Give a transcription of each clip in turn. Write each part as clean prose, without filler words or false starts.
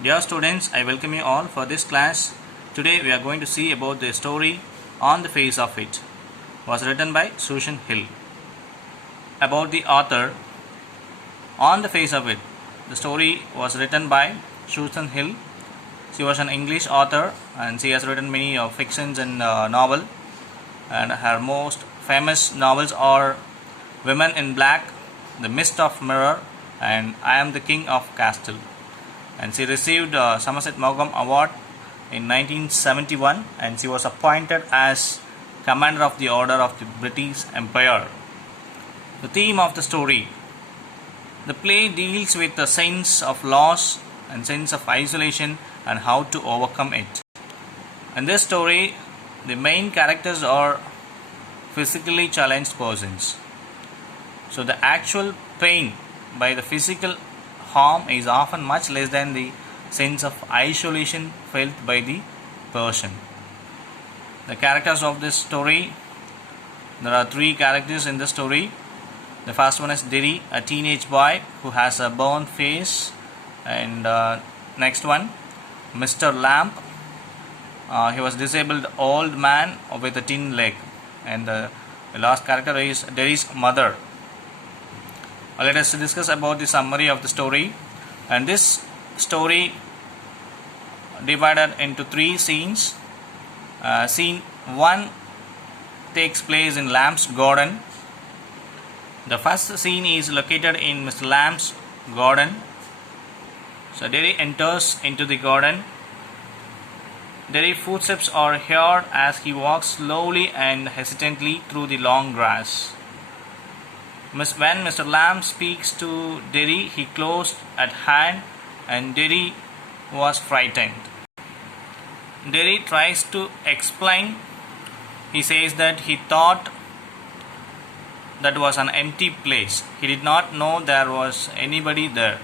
Dear students, I welcome you all for this class. Today we are going to see about the story On the Face of It. It was written by Susan Hill. About the author, On the Face of It. The story was written by Susan Hill. She was an English author and she has written many fictions and novel. And her most famous novels are Women in Black, The Mist of Mirror, and I Am the King of Castle. And she received Somerset Maugham Award in 1971 and she was appointed as Commander of the Order of the British Empire. The theme of the story. The play deals with the sense of loss and sense of isolation and how to overcome it. In this story, the main characters are physically challenged persons. So the actual pain by the physical harm is often much less than the sense of isolation felt by the person. The characters of this story, there are three characters in the story. The first one is Derry, a teenage boy who has a burned face, and next one, Mr. Lamb. He was disabled old man with a thin leg, and the last character is Derry's mother. Let us discuss about the summary of the story. And this story divided into three scenes. Scene 1 takes place in Lamb's garden. The first scene is located in Mr. Lamb's garden. So Derry enters into the garden. Derry's footsteps are heard as he walks slowly and hesitantly through the long grass. When Mr. Lamb speaks to Derry, he closed at hand and Derry was frightened. Derry tries to explain. He says that he thought that was an empty place. He did not know there was anybody there.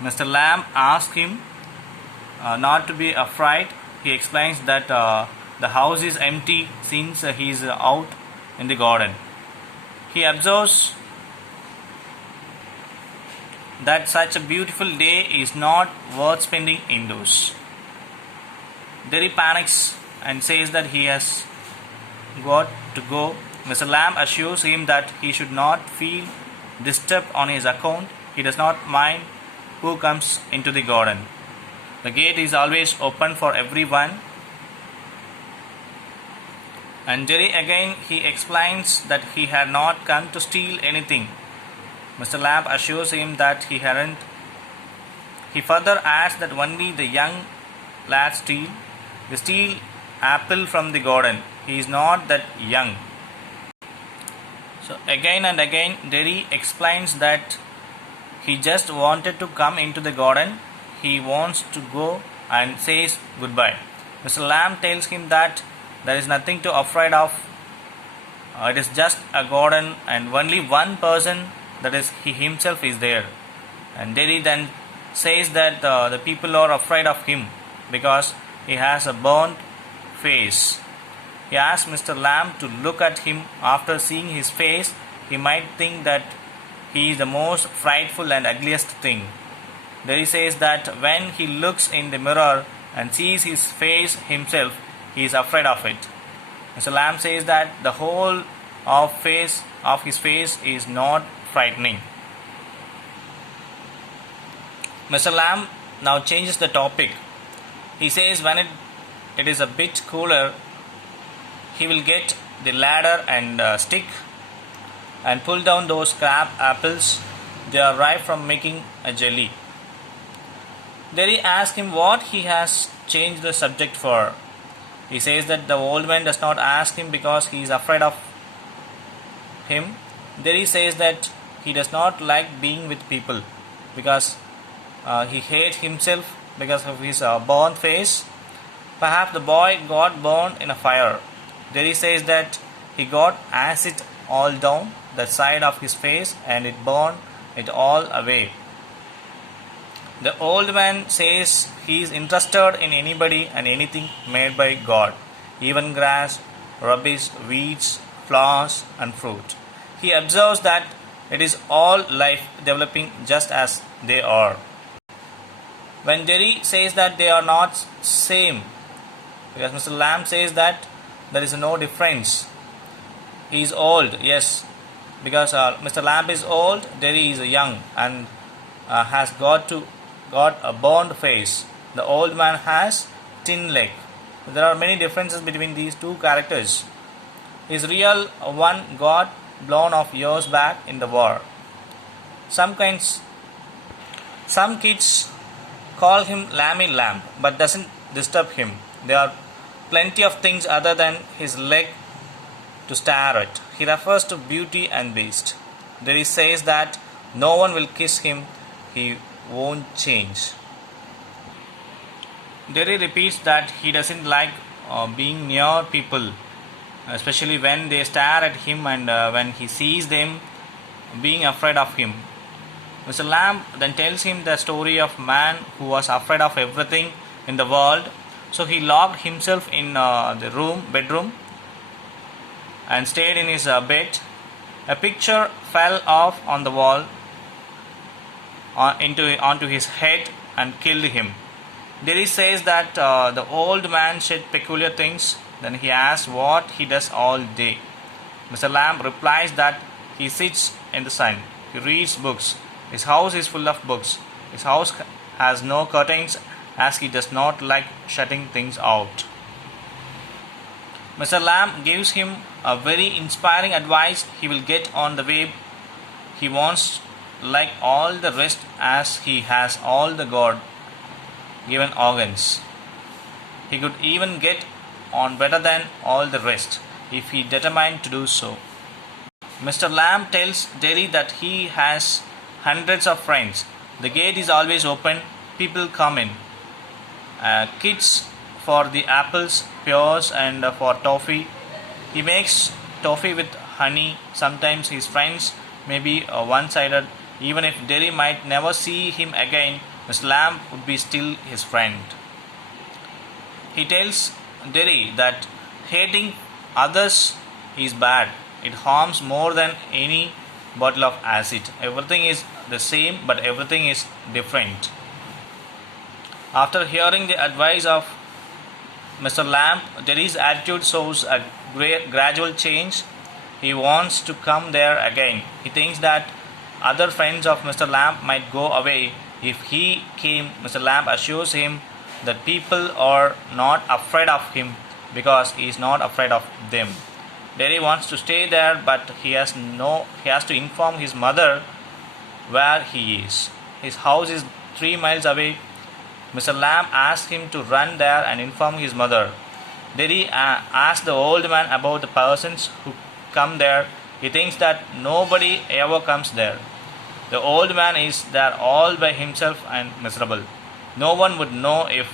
Mr. Lamb asked him not to be afraid. He explains that the house is empty since he is out in the garden. He observes that such a beautiful day is not worth spending indoors. Derry panics and says that he has got to go. Mr. Lamb assures him that he should not feel disturbed on his account. He does not mind who comes into the garden. The gate is always open for everyone. And Derry again he explains that he had not come to steal anything. Mr. Lamb assures him that he hadn't. He further adds that only the young lads steal. They steal apple from the garden. He is not that young. So again and again Derry explains that he just wanted to come into the garden. He wants to go and says goodbye. Mr. Lamb tells him that there is nothing to afraid of. It is just a garden and only one person, that is he himself, is there. And Derry then says that the people are afraid of him because he has a burnt face. He asks Mr. Lamb to look at him. After seeing his face, he might think that he is the most frightful and ugliest thing. Derry says that when he looks in the mirror and sees his face himself, he is afraid of it. Mr. Lamb says that the whole of his face is not frightening. Mr. Lamb now changes the topic. He says when it is a bit cooler, he will get the ladder and stick and pull down those crab apples. They are ripe from making a jelly. Derry asks him what he has changed the subject for. He says that the old man does not ask him because he is afraid of him. Derry says that he does not like being with people because he hates himself because of his burned face. Perhaps the boy got burned in a fire. Derry says that he got acid all down the side of his face and it burned it all away. The old man says he is interested in anybody and anything made by God, even grass, rubbish, weeds, flowers and fruit. He observes that it is all life developing just as they are. When Derry says that they are not same, because Mr. Lamb says that there is no difference. He is old, yes, because Mr. Lamb is old, Derry is young and has got a burned face. The old man has thin leg. There are many differences between these two characters. His real one got blown off years back in the war. Some kids call him Lammy Lamb, but doesn't disturb him. There are plenty of things other than his leg to stare at. He refers to beauty and beast. There he says that no one will kiss him, he won't change. Derry repeats that he doesn't like being near people, especially when they stare at him and when he sees them being afraid of him. Mr. Lamb then tells him the story of man who was afraid of everything in the world. So he locked himself in the bedroom and stayed in his bed. A picture fell off on the wall onto his head and killed him. Derry says that the old man said peculiar things. Then he asks what he does all day. Mr. Lamb replies that he sits in the sun. He reads books. His house is full of books. His house has no curtains as he does not like shutting things out. Mr. Lamb gives him a very inspiring advice. He will get on the web. He wants like all the rest as he has all the God given organs. He could even get on better than all the rest if he determined to do so. Mr. Lamb tells Derry that he has hundreds of friends. The gate is always open. People come in. Kids for the apples, pears and for toffee. He makes toffee with honey. Sometimes his friends may be one-sided. Even if Derry might never see him again, Mr. Lamb would be still his friend. He tells Derry that hating others is bad. It harms more than any bottle of acid. Everything is the same, but everything is different. After hearing the advice of Mr. Lamb, Derry's attitude shows a gradual change. He wants to come there again. He thinks that other friends of Mr. Lamb might go away if he came. Mr. Lamb assures him that people are not afraid of him because he is not afraid of them. Derry wants to stay there, but he has to inform his mother where he is. His house is 3 miles away. Mr. Lamb asks him to run there and inform his mother. Derry asks the old man about the persons who come there. He thinks that nobody ever comes there. The old man is there all by himself and miserable. No one would know if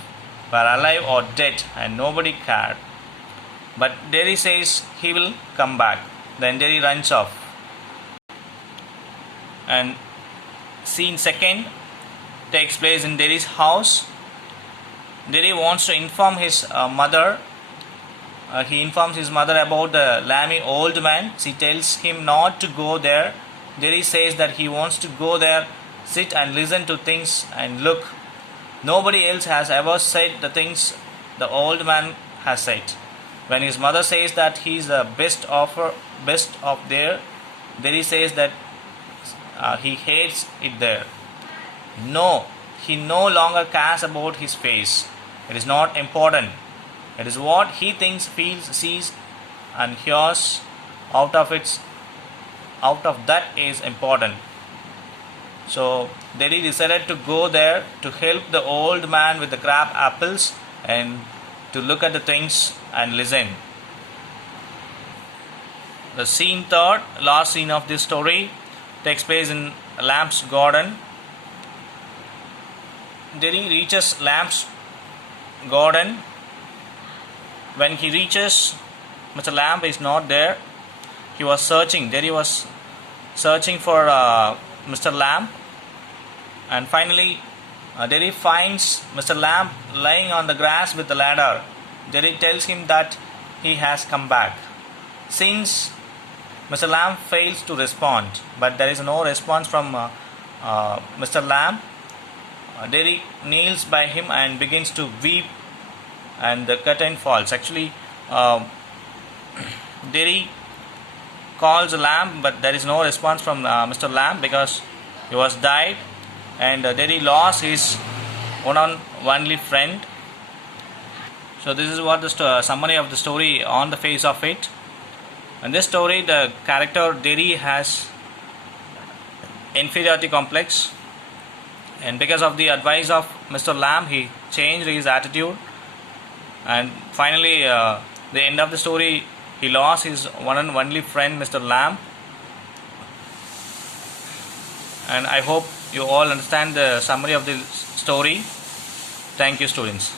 we are alive or dead, and nobody cared. But Derry says he will come back. Then Derry runs off. And scene second takes place in Derry's house. Derry wants to inform his mother. He informs his mother about the lammy old man. She tells him not to go there. Derry says that he wants to go there, sit and listen to things and look. Nobody else has ever said the things the old man has said. When his mother says that he is the best of there, Derry says that he hates it there. No, he no longer cares about his face. It is not important. It is what he thinks, feels, sees and hears out of that is important. So Derry decided to go there to help the old man with the crab apples and to look at the things and listen. The scene third, last scene of this story, takes place in Lamb's garden. Derry reaches Lamb's garden. When he reaches, Mr. Lamb is not there. He was searching. Derry was searching for Mr. Lamb, and finally Derry finds Mr. Lamb lying on the grass with the ladder. Derry tells him that he has come back. Since Mr. Lamb fails to respond, but there is no response from Mr. Lamb, Derry kneels by him and begins to weep, and the curtain falls. Actually, Derry calls Lamb, but there is no response from Mr. Lamb because he was died, and Derry lost his one and only friend. So this is what the summary of the story on the face of it. In this story, the character Derry has inferiority complex, and because of the advice of Mr. Lamb, he changed his attitude, and finally, the end of the story, he lost his one and only friend, Mr. Lamb. And I hope you all understand the summary of the story. Thank you, students.